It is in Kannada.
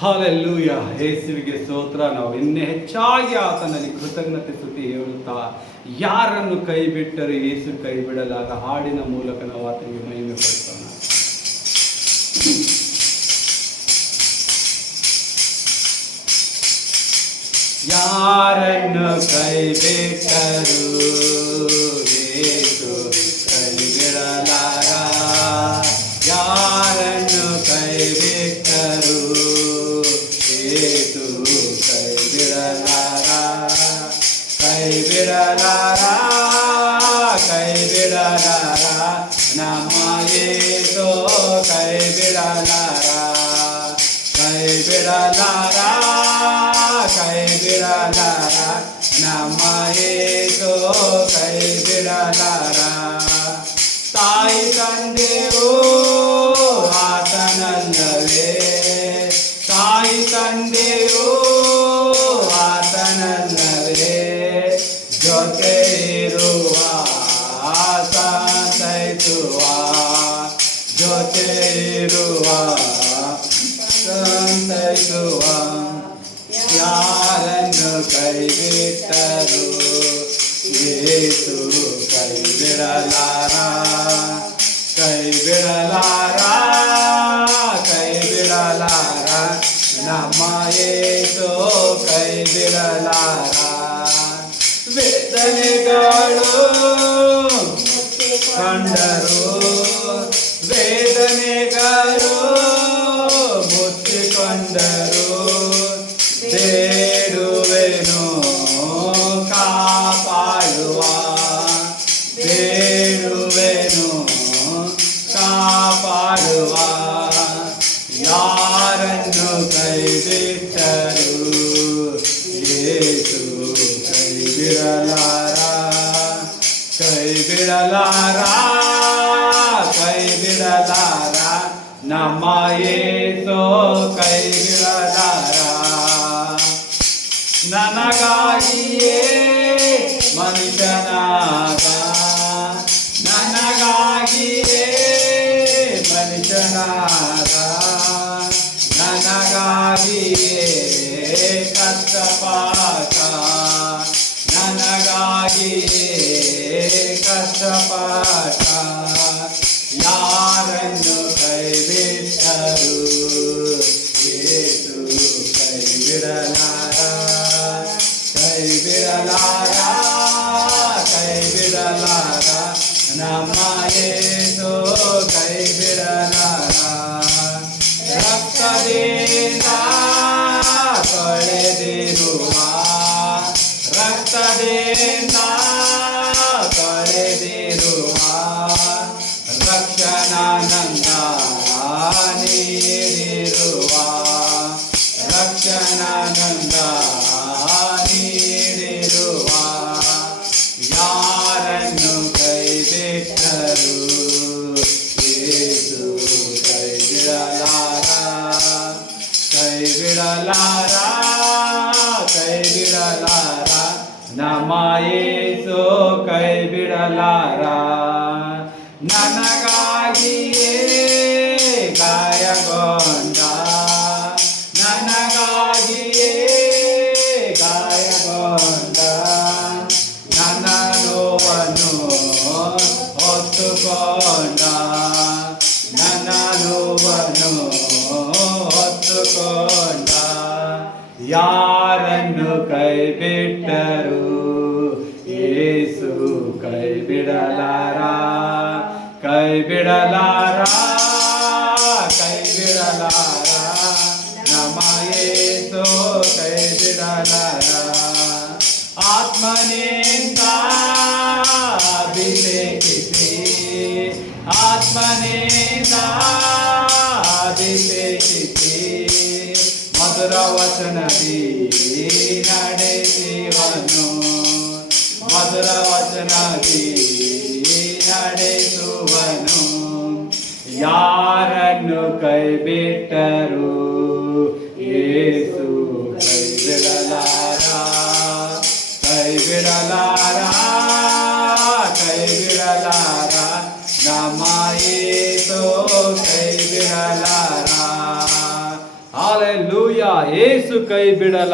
ಹಾಲೆಲ್ಲೂಯ. ಯೇಸುವಿಗೆ ಸ್ತೋತ್ರ. ನಾವು ಇನ್ನೂ ಹೆಚ್ಚಾಗಿ ಆತನಲ್ಲಿ ಕೃತಜ್ಞತೆ ಸ್ತುತಿ ಹೇಳುತ್ತಾ, ಯಾರನ್ನು ಕೈ ಬಿಟ್ಟರೆ ಯೇಸು ಕೈ ಬಿಡಲಾಗ ಹಾಡಿನ ಮೂಲಕ ನಾವು ಆತನಿಗೆ ಮಹಿಮೆ ಪಡಿಸೋಣ. ಯಾರನ್ನು ಕೈ ಬಿಟ್ಟರು ಯೇಸು ಕೈ ಬಿಡಲಾರ. ಯಾರನ್ನು ಕೈ ಬಿಟ್ಟರು ಯೇಸು ಕೈ ಬಿಡಲಾರ. ಕೈ ಬಿಡಲಾರ, ಕೈ ಬಿಡಲಾರ, ನಮ್ಮ ಯೇಸು ಕೈ ಬಿಡಲಾರ. ಕೈ ಬಿಡಲಾರ, ಕೈ ಬಿಡಲಾರ, ನಮ್ಮ ಯೇಸು ಕೈ ಬಿಡಲಾರ. ತಾಯಿ ತಂದೆಯೂ ಆತನಲ್ಲವೇ, ತಾಯಿ ತಂದೆಯೂ ಆತನಲ್ಲವೇ, ಜೊತೆ ಇರುವ ಸಂತೈಸುವ, ಜೊತೆ ಇರುವ ಸಂತೈಸುವ. ಯಾರನ್ನು ಕೈ ಬಿಟ್ಟರು ಯೇಸು ಕೈ ಬಿಡಲಾರ. ಕೈ ಬಿಡಲಾರ, ಕೈ ಬಿಡಲಾರ, ನಮ್ಮ ಯೇಸು ಕೈ ಬಿಡಲಾರ. ವೇದನೆಗಳು ಕಂಡರು, ವೇದನೆಗಳು ಮುಚ್ಚಿಕೊಂಡರು, ಬೇಡುವೆನು ಕಾಪಾಡುವ, ಬೇಡುವೆನು ಕಾಪಾಡುವ. ಯಾರನ್ನು ಕೈ ಬಿಟ್ಟರು ಯೇಸು ಕೈ ಬಿಡಲಾರ. ಕೈ ಬಿಡಲಾರ, ಕೈ ಬಿಡಲಾರ, ನಮ್ಮ ಯೇಸು ಕೈ ಬಿಡಲಾರ. ನನಗಾಗಿಯೇ ಮನುಷ್ಯನಾದ, ನನಗಾಗಿಯೇ ಮನುಷ್ಯನಾದ, ನನಗಾಗಿಯೇ ಕಷ್ಟಪಾಟ, ನನಗಾಗಿಯೇ ಕಷ್ಟಪಾಟ. ಯಾರನ್ನು ಕೈ ಬಿಟ್ಟರು ಯೇಸು ಕೈ ಬಿಡಲಾರ. ಕೈ ಬಿಡಲಾರ, ಕೈ ಬಿಡಲಾರ, ನಮ್ಮ ಯೇಸು ಕೈ ಬಿಡಲಾರ. ರಕ್ತದಿಂದ ತೊಳೆದಿರುವ, ರಕ್ತದಿಂದ ತೊಳೆದಿರುವ, ರಕ್ಷಣಾನಂದ ನೀಡಿರುವ, ರಕ್ಷಣಾನಂದ ನೀಡಿರುವ. ಯಾರನ್ನು ಕೈ ಬಿಟ್ಟರು ಯೇಸು ಕೈ ಬಿಡಲಾರ. ಕೈ ಬಿಡಲಾರ, ಕೈ ಬಿಡಲಾರ, ನಮ್ಮ ಯೇಸು ಕೈ ಬಿಡಲಾರ. ನನಗಾಗಿಯೇ ಗಾಯಗೊಂಡ, ನನಗಾಗಿಯೇ ಗಾಯಗೊಂಡ, ನನ್ನ ನೋವನ್ನು ಹೊತ್ತುಕೊಂಡ, ನನ್ನ ನೋವನ್ನು ಹೊತ್ತುಕೊಂಡ. ಯಾರನ್ನು ಕೈ ಬಿಟ್ಟರು ಯೇಸು ಕೈ ಬಿಡಲಾರ. ಕೈ ಬಿಡಲಾರ, ಕೈ ಬಿಡಲಾರ, ನಮ್ಮ ಯೇಸು ಕೈ ಬಿಡಲಾರ. ಆತ್ಮನಿಂದ ಅಭಿಷೇಕಿಸಿ, ಆತ್ಮನಿಂದ ಅಭಿಷೇಕಿಸಿ, ಮಧುರ ವಚನದಿ ನಡೆಸುವನು, ಮಧುರ ವಚನದಿ ನಡೆಸುವನು. ಯಾರನ್ನು ಕೈ ಬಿಟ್ಟರು ಯೇಸು ಕೈ ಬಿಡಲಾರ. ಕೈ ಬಿಡಲಾರ, ಕೈ ಬಿಡಲಾರ, ನಮ್ಮ ಯೇಸು ಕೈ ಬಿಡಲಾರ. ಹಾಲೆಲೂಯ. ಹಲ್ಲೆಲೂಯಾ. ಯೇಸು ಕೈ ಬಿಡಲ